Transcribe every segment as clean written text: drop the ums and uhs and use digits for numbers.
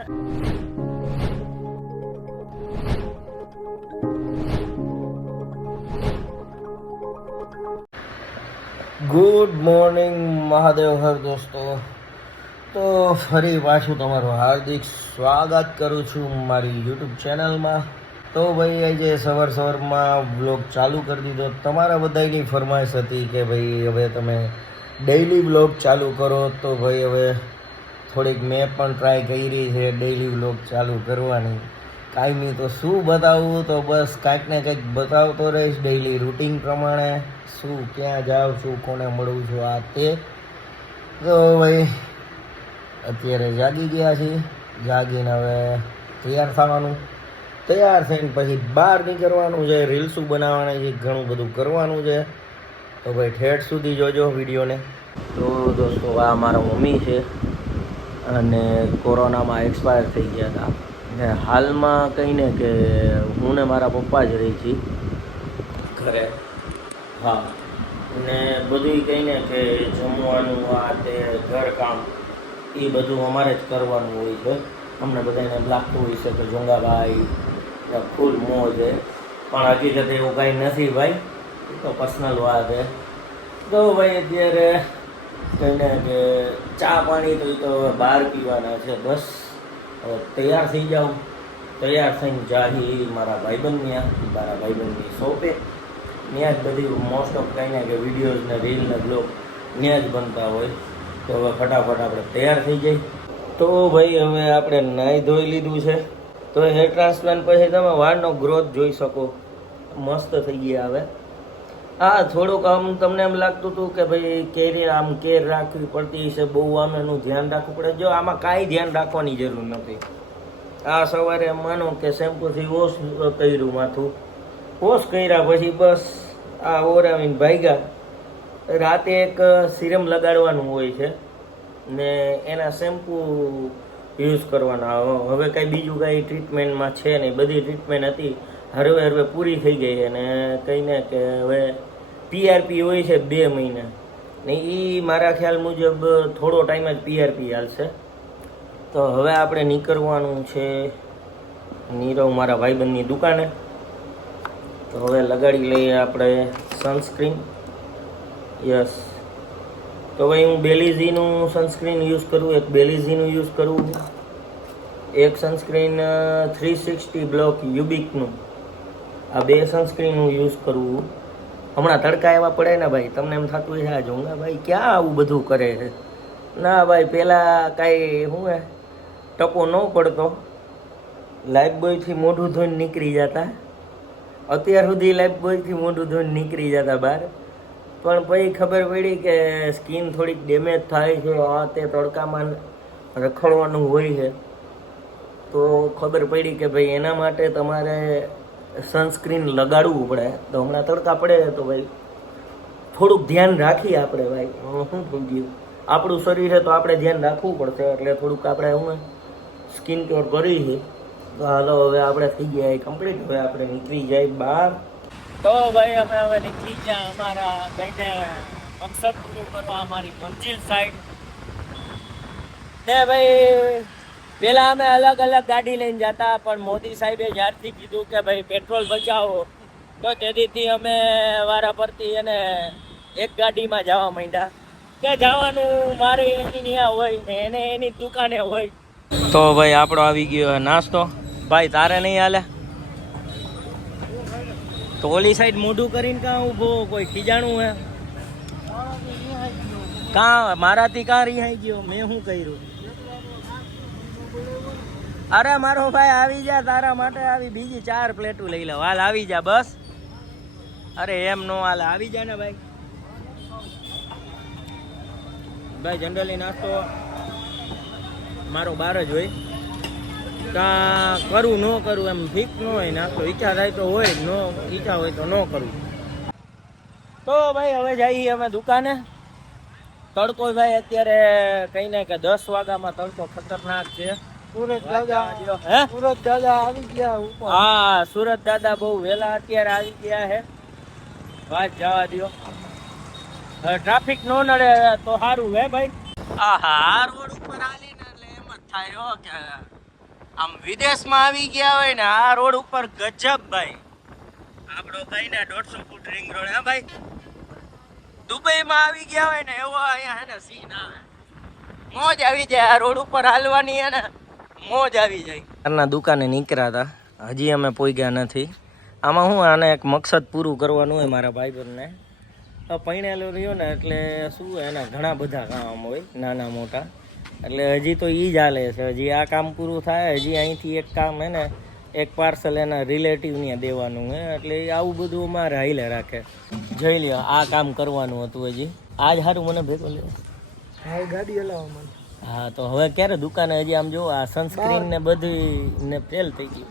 Good morning Mahadev હર દોસ્તો. તો ફરી પાછું તમારું હાર્દિક સ્વાગત કરું છું મારી યુટ્યુબ ચેનલમાં. તો ભાઈ આજે સવારમાં વ્લોગ ચાલુ કરી દીધો. તમારા બધાની ફરમાઈશ હતી કે ભાઈ હવે તમે ડેઈલી વ્લોગ ચાલુ કરો. તો ભાઈ હવે થોડીક મેં પણ ટ્રાય કરી છે ડેઈલી વ્લોગ ચાલુ કરવાની. કાંઈ તો શું બતાવવું, તો બસ કાંઈક ને કંઈક બતાવતો રહીશ ડેઈલી રૂટીન પ્રમાણે. શું ક્યાં જાઉં છું, કોને મળું છું, આ તે. તો ભાઈ અત્યારે જાગી ગયા છીએ. જાગીને હવે તૈયાર થવાનું. તૈયાર થઈને પછી બહાર નીકળવાનું છે, રીલ્સું બનાવવાની છે, ઘણું બધું કરવાનું છે. તો ભાઈ ઠેઠ સુધી જોજો વિડીયોને. તો દોસ્તો આ મારા મમ્મી છે અને કોરોનામાં એક્સપાયર થઈ ગયા હતા. ને હાલમાં કહીને કે હું ને મારા પપ્પા જ રહી છીએ ઘરે. હા, ને બધું કહીને કે જમવાનું આ તે ઘરકામ એ બધું અમારે જ કરવાનું હોય છે. અમને બધાને એમ લાગતું હોય છે કે જોંગાભાઈ ફૂલ મોજ છે, પણ હકીકત એવું કાંઈ નથી ભાઈ. એ તો પર્સનલ વાત છે. તો ભાઈ અત્યારે કહીને કે ચા પાણી તો એ તો બહાર પીવાના છે. બસ હવે તૈયાર થઈ જાઉં. તૈયાર થઈને જાહી મારા ભાઈબંધની શોપે. ત્યાં જ બધી મોસ્ટ ઓફ કહીને કે વિડીયોઝ ને રીલ ને બ્લોગ ત્યાં જ બનતા હોય. તો હવે ફટાફટ આપણે તૈયાર થઈ જઈએ. તો ભાઈ હવે આપણે નાહી ધોઈ લીધું છે. તો હેર ટ્રાન્સપ્લાન્ટ પછી તમે વાળનો ગ્રોથ જોઈ શકો, મસ્ત થઈ ગયા હવે. હા, થોડુંક આમ તમને એમ લાગતું હતું કે ભાઈ કેર રાખવી પડતી છે, બહુ આમ એનું ધ્યાન રાખવું પડે. જો આમાં કાંઈ ધ્યાન રાખવાની જરૂર નથી. આ સવારે માનો કે શેમ્પૂથી વોશ કર્યું માથું, વોશ કર્યા પછી બસ આ ઓરાવીને ભાગ્યા. રાતે એક સિરમ લગાડવાનું હોય છે ને એના શેમ્પૂ યુઝ કરવાના. હવે કાંઈ બીજું કાંઈ ટ્રીટમેન્ટમાં છે નહીં. બધી ટ્રીટમેન્ટ હતી હરવે પૂરી થઈ ગઈ. અને કહીને કે હવે પીઆરપી હોય છે 2 મહિના ને એ મારા ખ્યાલ મુજબ થોડો ટાઈમ જ પીઆરપી હાલશે. તો હવે આપણે નીકળવાનું છે નીરવ મારા ભાઈબંધની દુકાને. તો હવે લગાડી લઈએ આપણે સનસ્ક્રીન. યસ, તો ભાઈ હું બેલીઝીનું સનસ્ક્રીન યુઝ કરું, એક બેલીઝીનું યુઝ કરું, એક સનસ્ક્રીન 360 બ્લોક યુબિકનું. આ 2 સનસ્ક્રીન હું યુઝ કરું. હમણાં તડકા એવા પડે ને ભાઈ, તમને એમ થતું હોય છે જોંગા ભાઈ ક્યાં આવું બધું કરે છે. ના ભાઈ, પહેલાં કાંઈ શું હે ટકો ન પડતો, લાઈફ બોયથી મોઢું ધોઈને નીકળી જતા. અત્યાર સુધી લાઈફ બોયથી મોઢું ધોઈને નીકળી જતા બહાર. પણ પછી ખબર પડી કે સ્કિન થોડીક ડેમેજ થાય છે, આ તે તડકામાં રખડવાનું હોય છે. તો ખબર પડી કે ભાઈ એના માટે તમારે સનસ્ક્રીન લગાડવું પડે. તો હમણાં તડકા પડે તો ભાઈ થોડુંક ધ્યાન રાખીએ આપણે. ભાઈ શું થઈ ગયું, આપણું શરીર છે તો આપણે ધ્યાન રાખવું પડશે. એટલે થોડુંક આપણે હું સ્કિન કેર કરી છે. તો હાલો હવે આપણે થઈ ગયા કમ્પ્લીટ. હવે આપણે નીકળી જાય બહાર. તો ભાઈ અમે હવે નીકળી ગયા અમારા કઈને મકસદ પૂરું કરવા, અમારી મંજિલ સાઈડ. ને ભાઈ પહેલાં અમે અલગ ગાડી લઈને જતા, પણ મોદી સાહેબે જ્યારથી કીધું કે ભાઈ પેટ્રોલ બચાવો, તો તેથી અમે વારા પરથી એને એક ગાડીમાં જવા માંડ્યા. કે જવાનું મારે એની ત્યાં હોય ને એને એની દુકાને હોય. તો ભાઈ આપણો આવી ગયો નાસ્તો. ભાઈ તારે નહીં હાલે તો ઓલી સાઈડ મોઢું કરીને કાં ઊભો, કોઈ ખીજાણું હે? કાં મારાથી કાં રિહાઈ ગયો? મેં શું કર્યું? અરે મારો ભાઈ આવી જા, તારા માટે આવી બીજી 4 પ્લેટું લઈ લો. હાલ આવી જા બસ. અરે એમ નો હાલ, આવી જા ને ભાઈ. ભાઈ જનરલી નાસ્તો મારો બહાર જ હોય. કાં કરું ન કરું એમ ફિક્સ ન હોય. નાસ્તો ઈચ્છા થાય તો હોય, ન ઈચ્છા હોય તો ન કરું. તો ભાઈ હવે જઈએ અમે દુકાને. તડકો ભાઈ અત્યારે કહીને કે 10 વાગ્યામાં તડકો ખતરનાક છે. સુરત દાદા આવી ગયા. હા, સુરત દાદા બહુ વહેલા અત્યારે આવી ગયા હે. વાત જવા દો, ટ્રાફિક નો નડે તો સારું હે ભાઈ. આહા, રોડ ઉપર આલી ને એટલે એમ જ થાય હો કે આમ વિદેશમાં આવી ગયા હોય ને આ રોડ ઉપર ગજબ ભાઈ. આપણો કઈ ને 150 ફૂટ રિંગ રોડ. હા ભાઈ, દુબઈમાં આવી ગયા હોય ને એવો અહીંયા હે ને સીન આવે. મોજ આવી જાય આ રોડ ઉપર હાલવાની હે ને, મોજ આવી જાય. ઘરના દુકાને નીકળ્યા હતા, હજી અમે પહોંચ્યા નથી. આમાં હું આને એક મકસદ પૂરું કરવાનું હોય મારા ભાઈબંધને. પૈણેલો રહ્યો ને એટલે શું એના ઘણા બધા કામ હોય નાના મોટા, એટલે હજી તો એ જ હાલે છે. હજી આ કામ પૂરું થાય, હજી અહીંથી એક કામ હે ને એક પાર્સલ એના રિલેટિવને દેવાનું હે, એટલે આવું બધું અમારે હાઈલે રાખે. જોઈ લ્યો આ કામ કરવાનું હતું હજી. આજ સારું મને ભેગો લ્યો. હા, ગાડી હલાવવા માંડ. હા તો હવે ક્યારે દુકાને? હજી આમ જો આ સનસ્ક્રીન ને બધી ને ફેલ થઈ ગઈ.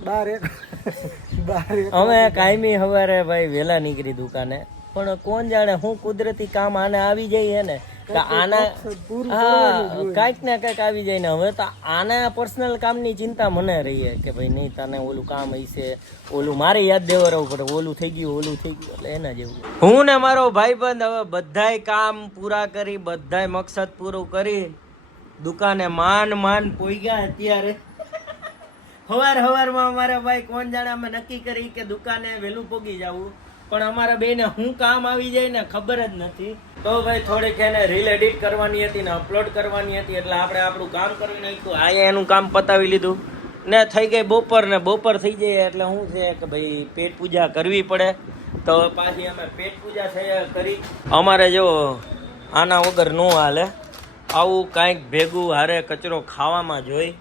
અમે કાયમી સવારે ભાઈ વહેલા નીકળી દુકાને, પણ કોણ જાણે હું કુદરતી કામ આને આવી જાય હે ને કે આના કાંઈક ને કાંઈક આવી જાય ને. હવે તો આના પર્સનલ કામની ચિંતા મને રહી કે ભાઈ નહીં તને ઓલું કામ હશે, ઓલું મારે યાદ દેવડાવવું પડે, ઓલું થઈ ગયું એટલે એના જેવું. હું ને મારો ભાઈબંધ હવે બધાય કામ પૂરા કરી, બધાય મકસદ પૂરું કરી દુકાને માંડ પોઈગા. અત્યારે હવારમાં અમારા ભાઈ કોણ જાણે અમે નક્કી કરી કે દુકાને વહેલું પોગી જવું, પણ અમારા બેને હું કામ આવી જાય ને ખબર જ નથી. તો ભાઈ થોડીક એને રીલ એડિટ કરવાની હતી ને અપલોડ કરવાની હતી, એટલે આપણે આપણું કામ કરી નાખ્યું. અહીંયા એનું કામ પતાવી લીધું ને થઈ ગઈ બપોર ને બપોર થઈ જાય એટલે શું છે કે ભાઈ પેટ પૂજા કરવી પડે. તો પાછી અમે પેટ પૂજા કરી. અમારે જો આના વગર ન હાલે, આવું કાંઈક ભેગું હારે કચરો ખાવામાં જોઈ.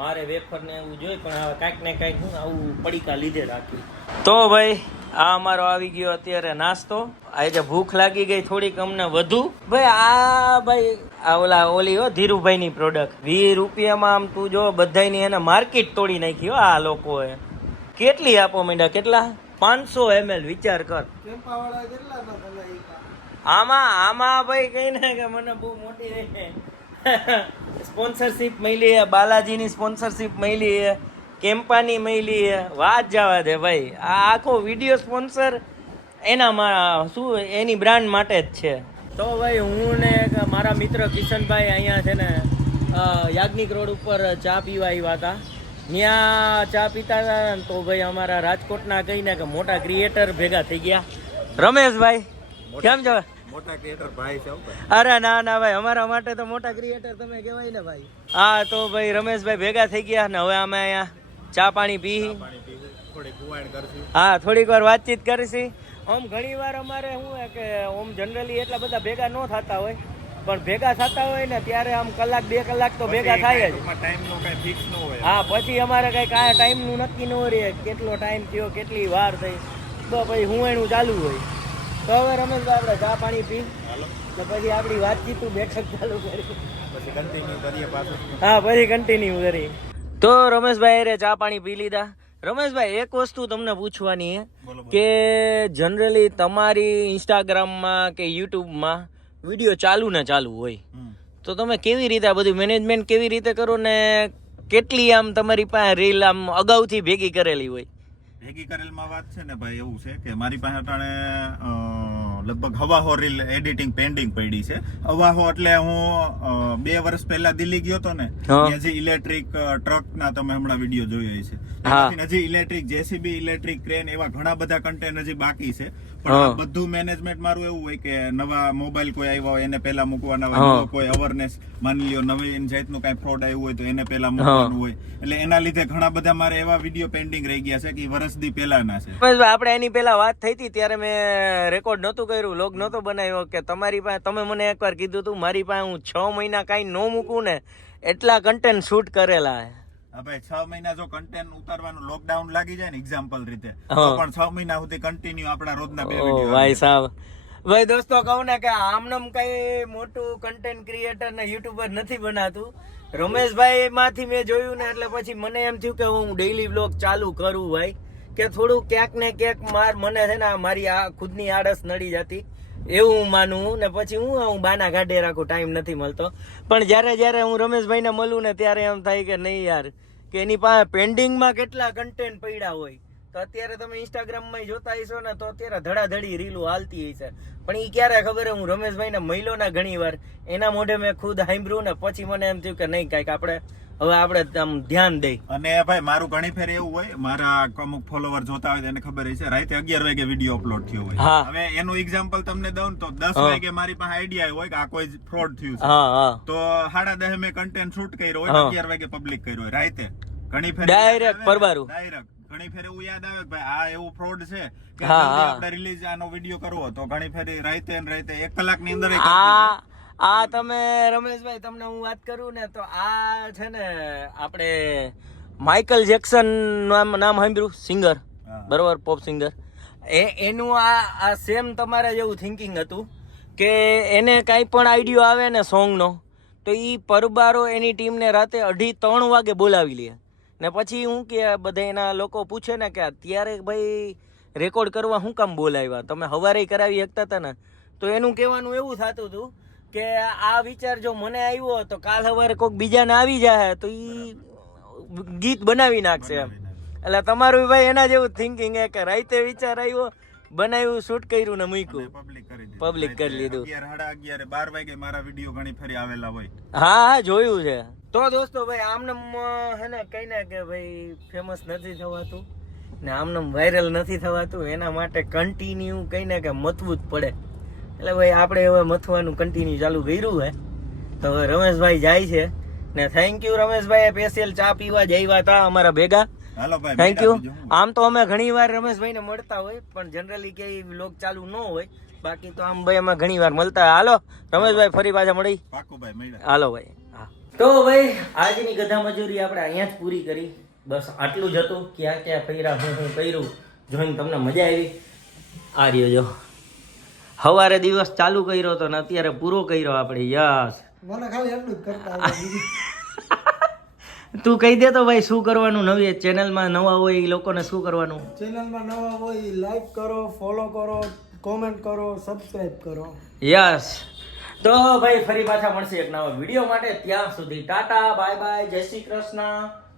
મારે વેફર ને એવું જોઈ, પણ હવે કાંઈક ને કાંઈક હું આવું પડીકા લીધે રાખી. તો ભાઈ આ અમારો આવી ગયો અત્યારે નાસ્તો. આજે ભૂખ લાગી ગઈ થોડીક અમને વધુ. ભાઈ આ ઓલી હો ધીરુભાઈની પ્રોડક્ટ 20 રૂપિયામાં આમ તું જો બધાની એને માર્કેટ તોડી નાખી હો આ લોકોએ. કેટલી આપો માંડ્યા? કેટલા? 500 ml. વિચાર કર. આમાં ભાઈ કઈ ને કે મને બહુ મોટી સ્પોન્સરશિપ મળી છે, બાલાજીની સ્પોન્સરશિપ મળી છે, કેમ્પાની મળી છે. વાત જવા દે ભાઈ, આ આખો વિડીયો સ્પોન્સર એનામાં શું એની બ્રાન્ડ માટે જ છે. તો ભાઈ હું ને મારા મિત્ર કિશનભાઈ અહીંયા છે ને યાજ્ઞિક રોડ ઉપર ચા પીવા આવ્યા હતા. ત્યાં ચા પીતા હતા તો ભાઈ અમારા રાજકોટના કહીને કે મોટા ક્રિએટર ભેગા થઈ ગયા. રમેશભાઈ કેમ છો? મોટા ક્રિએટર ભાઈ છે. અરે ના ભાઈ, અમારા માટે તો મોટા ક્રિએટર તમે કહેવાય ને ભાઈ. હા તો ભાઈ રમેશભાઈ ભેગા થઈ ગયા ને હવે અમે અહીંયા ચા પાણી પી. હા થોડીક વાર વાતચીત કરીશી. આમ ઘણી વાર અમારે શું કે આમ જનરલી એટલા બધા ભેગા ન થતા હોય, પણ ભેગા થતા હોય ને ત્યારે આમ કલાક 2 કલાક તો ભેગા થાય જ. હા પછી અમારે કઈ કાંઈ ટાઈમનું નક્કી ન રહે, કેટલો ટાઈમ થયો, કેટલી વાર થઈ, તો પછી હું એનું ચાલુ હોય. તો હવે રમેશભાઈ આપણે ચા પાણી પી ને પછી આપણી વાતચીત બેઠક ચાલુ કરી, પછી કન્ટિન્યુ કરી. તો રમેશભાઈ રે ચા પાણી પી લીધા. રમેશભાઈ એક વસ્તુ તમને પૂછવાની કે જનરલી તમારી ઇન્સ્ટાગ્રામમાં કે યુટ્યુબમાં વિડીયો ચાલુ હોય તો તમે કેવી રીતે આ બધું મેનેજમેન્ટ કેવી રીતે કરો ને કેટલી આમ તમારી પાસે રીલ આમ અગાઉથી ભેગી કરેલી હોય? ભેગી કરેલમાં વાત છે ને ભાઈ એવું છે કે મારી પાસે અટાણે લગભગ હવાહો રીલ એડિટિંગ પેન્ડિંગ પડી છે. હવાહો એટલે હું 2 વર્ષ પહેલા દિલ્હી ગયો હતો ને, ત્યાં જે ઇલેક્ટ્રિક ટ્રક ના તમે હમણાં વિડીયો જોયો છે, હજી ઇલેક્ટ્રિક જેસીબી, ઇલેક્ટ્રિક ક્રેન એવા ઘણા બધા કન્ટેન્ટ હજી બાકી છે. પણ બધું મેનેજમેન્ટ મારું એવું હોય કે નવા મોબાઈલ કોઈ આવ્યા હોય એને પેલા મૂકવાના હોય, કોઈ અવેરનેસ માની લ્યો નવી જાતનું કઈ ફ્રોડ આવ્યું હોય તો એને પેલા મૂકવાનું હોય, એટલે એના લીધે ઘણા બધા મારે એવા વિડીયો પેન્ડિંગ રહી ગયા છે કે વર્ષથી પહેલાના છે. આપણે એની પેલા વાત થઈ હતી ત્યારે મેં રેકોર્ડ નહોતું કર્યું, લોગ નહોતો બનાવ્યો કે તમારી પાસે તમે મને એકવાર કીધું હતું મારી પાસે હું 6 મહિના કાંઈ ન મૂકું ને એટલા કન્ટેન્ટ શૂટ કરેલા. હા ભાઈ 6 મહિના જો કન્ટેન્ટ ઉતારવાનું લોકડાઉન લાગી જાય ને એક્ઝામ્પલ રીતે, તો પણ 6 મહિના સુધી કન્ટિન્યુ આપણા રોજના 2 વિડીયો. ભાઈ સાહેબ, ભાઈ દોસ્તો કહું ને કે આમનામ કઈ મોટું કન્ટેન્ટ ક્રિએટર ને યુટ્યુબર નથી બનાતું. રમેશભાઈ માંથી મેં જોયું ને એટલે પછી મને એમ થયું કે હું ડેઈલી વ્લોગ ચાલુ કરું ભાઈ, કે થોડું ક્યાંક ને ક્યાંક મને છે ને મારી આ ખુદની આળસ નડી જતી એવું હું માનું ને પછી હું બાના ગાઢે રાખું, ટાઈમ નથી મળતો. પણ જ્યારે હું રમેશભાઈને મળું ને ત્યારે એમ થાય કે નહીં યાર કે એની પાસે પેન્ડિંગમાં કેટલા કન્ટેન્ટ પડ્યા હોય. તો અત્યારે તમે ઇન્સ્ટાગ્રામમાં જોતા હશો ને તો અત્યારે ધડાધડી રીલો હાલતી હશે, પણ એ ક્યારે ખબર હું રમેશભાઈને મળ્યો ને ઘણી વાર એના મોઢે મેં ખુદ સાંભળ્યું ને પછી મને એમ થયું કે નહીં કાંઈક આપણે હવે આપણે આમ ધ્યાન દઈ. અને ભાઈ મારું ઘણી ફેર એવું હોય, મારા અમુક ફોલોવર જોતા હોય તો એને ખબર છે રાતે 11 વાગે વિડીયો અપલોડ થયો હોય. હા. હવે એનું એક્ઝામ્પલ તમને દઉં ને તો 10 વાગે મારી પાસે આઈડિયા હોય કે આ કોઈ ફ્રોડ થયું છે, હા હા તો 10:30 મેં કન્ટેન્ટ શૂટ કર્યો હોય, 11 વાગે પબ્લિક કર્યો હોય રાતે. ઘણી ફેર ડાયરેક્ટ પરબારું. ડાયરેક્ટ ઘણી ફેર એવું યાદ આવે કે ભાઈ આ એવું ફ્રોડ છે કે હા, જલ્દી હા. આપણે રિલીઝ આનો વિડીયો કરવો, તો ઘણી ફેર રાતે ને રાતે 1 કલાકની અંદર આ તમે રમેશભાઈ તમને હું વાત કરું ને તો આ છે ને આપણે માઇકલ જેક્સન નામ સાંભળ્યું, સિંગર, બરોબર, પોપ સિંગર. એનું આ સેમ તમારા જેવું થિંકિંગ હતું કે એને કાંઈ પણ આઈડિયો આવે ને સોંગનો તો એ પરબારો એની ટીમને રાતે 2:30-3 વાગે બોલાવી લે ને પછી હું કે બધા એના લોકો પૂછે ને કે અત્યારે ભાઈ રેકોર્ડ કરવા શું કામ બોલાવ્યા, તમે સવારે કરાવી શકતા હતા ને. તો એનું કહેવાનું એવું થતું હતું કે આ વિચાર જો મને આવ્યો તો કાલ સવારે કોઈક બીજાને આવી જાય તો ઈ ગીત બનાવી નાખશે એમ. એટલે તમારું ભાઈ એના જેવું થિંકિંગ હે કે રાતે વિચાર આવ્યો, બનાવ્યું, શૂટ કર્યું ને મૂક્યું, પબ્લિક કરી લીધું. 11:30 12 વાગે મારા વિડીયો ઘણી ફરી આવેલા હોય. હા હા જોયું છે. તો દોસ્તો ભાઈ આમને હે ને કઈ ને કે ભાઈ ફેમસ નથી થવાતું ને આમને વાયરલ નથી થવાતું, એના માટે કન્ટિન્યુ કઈ ને કે મથવું જ પડે. એટલે ભાઈ આપણે હવે મથવાનું કન્ટિન્યુ ચાલુ કર્યું છે. તો હવે રમેશભાઈ જાય છે ને થેન્ક યુ રમેશભાઈ, સ્પેશિયલ ચા પીવા જ આવ્યા હતા અમારા ભેગા. હાલો ભાઈ, થેન્ક યુ. આમ તો અમે ઘણી વાર રમેશભાઈને મળતા હોય પણ જનરલી કઈ વ્લોગ ચાલુ ન હોય, બાકી તો આમ ભાઈ અમે ઘણી વાર મળતા. હાલો રમેશભાઈ ફરી પાછા મળી. પાકું ભાઈ, મળ્યા. હાલો ભાઈ. હા તો ભાઈ આજની ગધા મજૂરી આપણે અહીંયા જ પૂરી કરી. બસ આટલું જ હતું. ક્યાં ક્યાં ફર્યા, હું કર્યું જોઈને તમને મજા આવી. આ રહ્યો જો સવારે દિવસ ચાલુ કર્યો તો ને અત્યારે પૂરો કર્યો આપણે. યસ, મને ખાલી એટલું જ કરતા આવડે. તું કહી દે તો ભાઈ શું કરવાનું, નવી ચેનલમાં નવા હોય એ લોકોને શું કરવાનું? ચેનલમાં નવા હોય લાઈક કરો, ફોલો કરો, કોમેન્ટ કરો, સબસ્ક્રાઇબ કરો. યસ. તો ભાઈ ફરી પાછા મળશે એક નવા વિડીયો માટે. ત્યાં સુધી ટાટા, બાય બાય, જય શ્રી કૃષ્ણ.